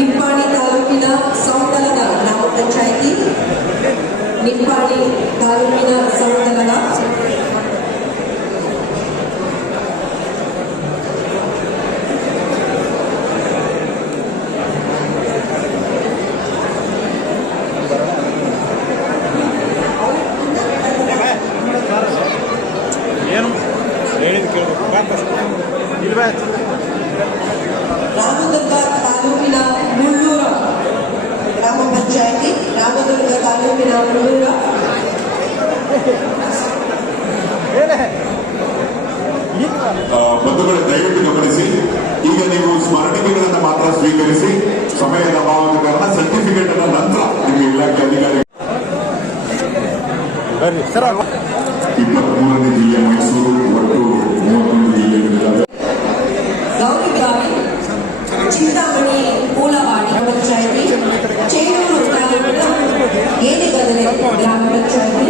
ನಿಪ್ಪಾಣಿ ತಾಲೂಕಿನ ಸೌಂದಲಗ ಗ್ರಾಮ ಪಂಚಾಯಿತಿ ನಿಪ್ಪಾಣಿ ತಾಲೂಕಿನ ಸೌಂದಲಗ ಏನು ಹೇಳಿದ್ ಕೇಳಬೇಕು ಇಲ್ವೇ ರಾಮದುರ್ಗ ತಾಲೂಕಿನ ಮುಳ್ಳೂರ ಗ್ರಾಮ ಪಂಚಾಯಿತಿ ರಾಮದುರ್ಗ ತಾಲೂಕಿನ ಆ, ಬಂಧುಗಳೇ ದಯವಿಟ್ಟು ಗಮನಿಸಿ. ಈಗ ನೀವು ಸ್ಮರಣಿಕೆಗಳನ್ನು ಮಾತ್ರ ಸ್ವೀಕರಿಸಿ ಸಮಯದ ಅಭಾವದ ಕಾರಣ ಸರ್ಟಿಫಿಕೇಟ್ ಅನ್ನ ನಂತರ ನಿಮ್ಮ ಇಲಾಖೆ ಅಧಿಕಾರಿ ಇಪ್ಪತ್ಮೂರನೇ ಜಿಲ್ಲೆ ಮೈಸೂರು ಒಟ್ಟು ಮೂವತ್ತೊಂದು ಜಿಲ್ಲೆಗಳಿದ್ದಾವೆ. ಚಿಂತಾಮಣಿ ಮೂಲವಾಡಿ ಪಂಚಾಯಿತಿ ಚೇಳೂರು ತಾಲೂಕಿನ ಏನಿಗದಲೆ ಗ್ರಾಮ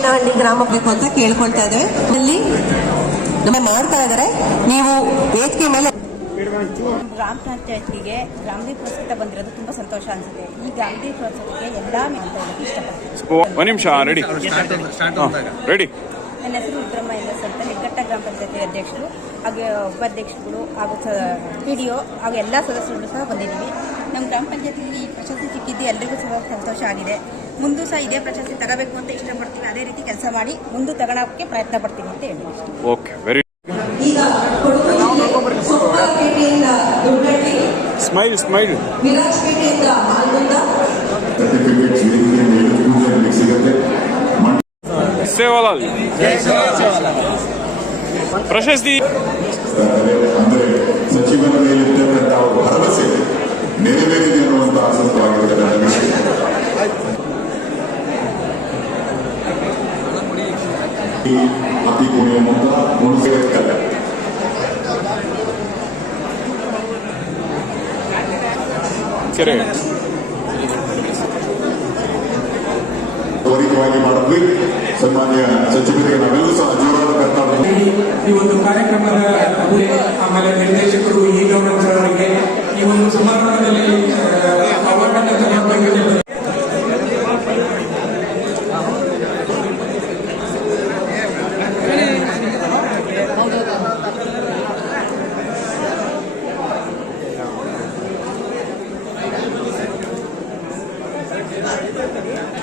ಚಿನ್ನಹಳ್ಳಿ ಗ್ರಾಮ ಬೇಕು ಅಂತ ಕೇಳ್ಕೊಳ್ತಾ ಇದ್ದೇವೆ. ಇಲ್ಲಿ ನಮ್ಮ ಮಾಡ್ತಾ ಇದ್ದಾರೆ. ನೀವು ವೇದಿಕೆ ಮೇಲೆ ಗ್ರಾಮ ಪಂಚಾಯತ್ಗೆ ಗಾಂಧಿ ಪುರಸ್ಕೃತ ಬಂದಿರೋದು ತುಂಬಾ ಸಂತೋಷ ಅನ್ಸುತ್ತೆ. ಈ ಗಾಂಧಿ ಪ್ರಸ್ತುತಕ್ಕೆ ಎಲ್ಲ ಇಷ್ಟಪಡ್ತೀನಿ. ಒಂದು ನಿಮಿಷ ರೆಡಿ ರೆಡಿ ನನ್ನ ಹೆಸರು ರುದ್ರಮ್ಮ ಎಸ್ ಅಂತ ಹೆಗ್ಗಟ್ಟ ಗ್ರಾಮ ಪಂಚಾಯತಿ ಅಧ್ಯಕ್ಷರು ಹಾಗೆ ಉಪಾಧ್ಯಕ್ಷರುಗಳು ಹಾಗೂ ಪಿ ಡಿ ಒ ಹಾಗೂ ಎಲ್ಲ ಸದಸ್ಯರು ಸಹ ಬಂದಿದ್ದೀವಿ. ನಮ್ಮ ಗ್ರಾಮ ಪಂಚಾಯತಿಯಲ್ಲಿ ಈ ಪ್ರಶಸ್ತಿ ಸಿಕ್ಕಿದ್ದು ಎಲ್ಲರಿಗೂ ಸಹ ಸಂತೋಷ ಆಗಿದೆ. ಮುಂದೂ ಸಹ ಇದೇ ಪ್ರಶಸ್ತಿ ತಗಬೇಕು ಅಂತ ಇಷ್ಟಪಡ್ತೀವಿ. ಅದೇ ರೀತಿ ಕೆಲಸ ಮಾಡಿ ಮುಂದೆ ತಗೊಳಕ್ಕೆ ಪ್ರಯತ್ನ ಪಡ್ತೀನಿ ಅಂತ ಹೇಳಿ. Okay very smile smile Sevalal. ಪ್ರಶಸ್ತಿ. ಅಂದ್ರೆ ಸಚಿವರ ಮೇಲಿರ್ತಕ್ಕಂಥ ಭರವಸೆ ನೆರವೇರಿದೆ ಅನ್ನುವಂತಹ ಆಸಕ್ತವಾಗಿರ್ತಕ್ಕಂಥ ವಿಷಯ ಈ ಅತಿ ಕೊನೆಯ ಕೆರೆ. ತ್ವರಿತವಾಗಿ ಮಾಡಿದ್ವಿ ಸನ್ಮಾನ್ಯ ಸಚಿವರಿಗೆ ನಾವೆಲ್ಲರೂ ಸಹ ಜೋರಾದ ಕರ್ನಾಟಕ ಈ ಒಂದು ಕಾರ್ಯಕ್ರಮದ ಆಮೇಲೆ ನಿರ್ದೇಶಕರು ಈ ಗೌರವ ಈ ಒಂದು ಸಮಾರಂಭದಲ್ಲಿ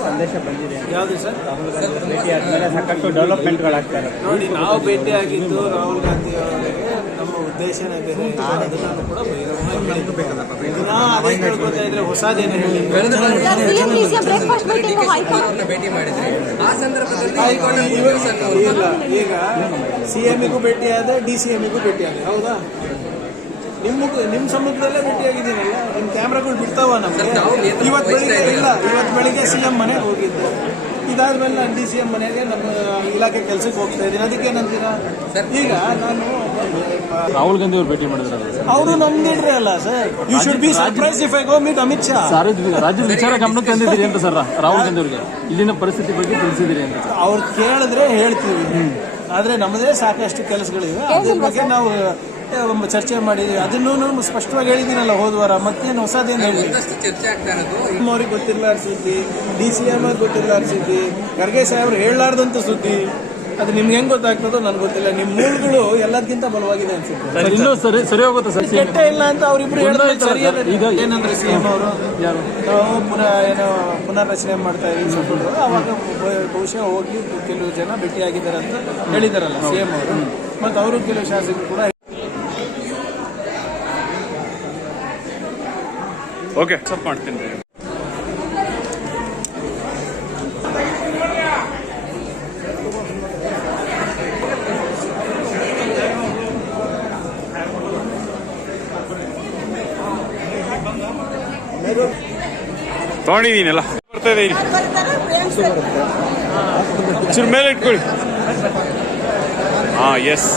ಸಂದೇಶ ಬಂದಿದೆ ಸರ್ ಸಾಕಷ್ಟು ಡೆವಲಪ್ಮೆಂಟ್ ನೋಡಿ ನಾವು ಭೇಟಿ ಆಗಿದ್ದು ರಾಹುಲ್ ಗಾಂಧಿ ಅವರಿಗೆ ನಮ್ಮ ಉದ್ದೇಶನೇ ಬೇರೆ. ಅದನ್ನು ಕೂಡ ಅದೇ ಕೇಳ್ಕೊತಾ ಇದ್ರೆ ಹೊಸದೇನು ಹೇಳಿ. ಇಲ್ಲ ಈಗ ಸಿ ಎಂಗೂ ಭೇಟಿಯಾದೆ ಡಿ ಸಿ ಎಂಗೂ ಭೇಟಿಯಾದೆ. ಹೌದಾ? ನಿಮ್ಮ ನಿಮ್ಮ ಸಮ್ಮುಖದಲ್ಲೇ ಭೇಟಿಯಾಗಿದ್ದೀನಲ್ಲ? ನಿಮ್ಮ ಕ್ಯಾಮ್ರಾಗಳು ಬಿಡ್ತಾವ ನಮಗೆ? ಇವತ್ತು ಬೆಳಿಗ್ಗೆ ಇಲ್ಲ ಇವತ್ತು ಬೆಳಿಗ್ಗೆ ಸಿ ಎಂ ಮನೆಗೆ ಹೋಗಿದ್ದೆ. ಇದಾದ್ಮೇಲೆ ನಾನು ಡಿ ಸಿ ಎಂ ಮನೆಗೆ ನಮ್ಮ ಇಲಾಖೆ ಕೆಲಸಕ್ಕೆ ಹೋಗ್ತಾ ಇದ್ದೀನಿ. ಅದಕ್ಕೆ ಏನಂತೀರಾ? ಈಗ ನಾನು ರಾಹುಲ್ ಗಾಂಧಿ ಅವ್ರು ಭೇಟಿ ಮಾಡಿದ್ರು ಅವರು ನಮ್ಗೆ ಲೀಡ್ರೇ ಅಲ್ಲ sir. You should be surprise if I go meet Amit Shah ರಾಜ್ಯದ ವಿಚಾರ ಗಮನಕ್ಕೆ ತಂದಿದ್ದೀರಿ ಅಂತ ಸರ್ ರಾಹುಲ್ ಗಾಂಧಿ ಅವರಿಗೆ. ಇಲ್ಲಿನ ಪರಿಸ್ಥಿತಿ ಬಗ್ಗೆ ತಿಳಿಸಿದಿರಿ ಅಂತ. ಅವ್ರು ಕೇಳಿದ್ರೆ ಹೇಳ್ತೀವಿ. ಆದ್ರೆ ನಮ್ಮದೇ ಸಾಕಷ್ಟು ಕೆಲಸಗಳಿವೆ. ಅದ್ರ ಬಗ್ಗೆ ನಾವು ಚರ್ಚೆ ಮಾಡಿದ್ವಿ. ಅದನ್ನು ಸ್ಪಷ್ಟವಾಗಿ ಹೇಳಿದ್ದೀನಲ್ಲ ಹೋದ ವಾರ ಮತ್ತೇನು ಹೊಸದೇನು ಹೇಳಿ? ಅವ್ರಿಗೆ ಗೊತ್ತಿರಲಾರ ಸುದ್ದಿ ಡಿ ಸಿ ಎಂ ಗೊತ್ತಿರಲಾರ ಸುದ್ದಿ ಖರ್ಗೆ ಸಾಹೇಬ್ರು ಹೇಳಲಾರ್ದಂತ ಸುದ್ದಿ. ಅದು ನಿಮ್ಗೆ ಹೆಂಗ್ ಗೊತ್ತಾಗ್ತದೋ ನನ್ಗೆ ಗೊತ್ತಿಲ್ಲ. ನಿಮ್ಮ ಮೂಲಗಳು ಎಲ್ಲದಕ್ಕಿಂತ ಬಲವಾಗಿದೆ ಅನ್ಸುತ್ತೆ. ಇನ್ನೂ ಸರಿ ಸರಿ ಹೋಗುತ್ತೆ ಸರ್ ಕೆಟ್ಟ ಇಲ್ಲ ಅಂತ ಅವ್ರಿಬ್ರು ಹೇಳಿದ್ರೆ ಸರಿ ಈಗ ಏನಂದ್ರೆ ಸಿ ಎಂ ಅವರು ಯಾರು? ನಾವು ಪುನಃ ಏನೋ ಪುನರ್ರಚನೆ ಮಾಡ್ತಾ ಇದೀವಿ ಸ್ವಲ್ಪ ಅವಾಗ ಬಹುಶಃ ಹೋಗಿ ಕೆಲವು ಜನ ಭೇಟಿಯಾಗಿದ್ದಾರೆ ಅಂತ ಹೇಳಿದಾರಲ್ಲ ಸಿ ಎಂ ಅವರು. ಮತ್ತೆ ಅವರು ಕೆಲವು ಶಾಸಕರು ಕೂಡ ಓಕೆ. ಸಪ್ ಮಾಡ್ತೀನಿ. ತಗೊಂಡಿದ್ದೀನಲ್ಲ. ಬರ್ತಾ ಇದೆ ಇಲ್ಲಿ. ಚೂರು ಮೇಲೆ ಇಟ್ಕೊಳ್ಳಿ. ಹಾ ಎಸ್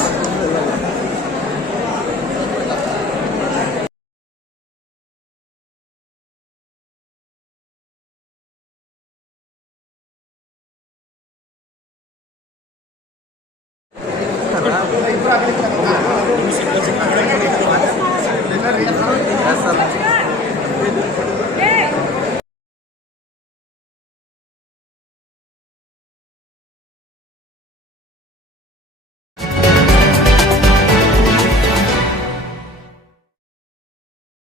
Gracias.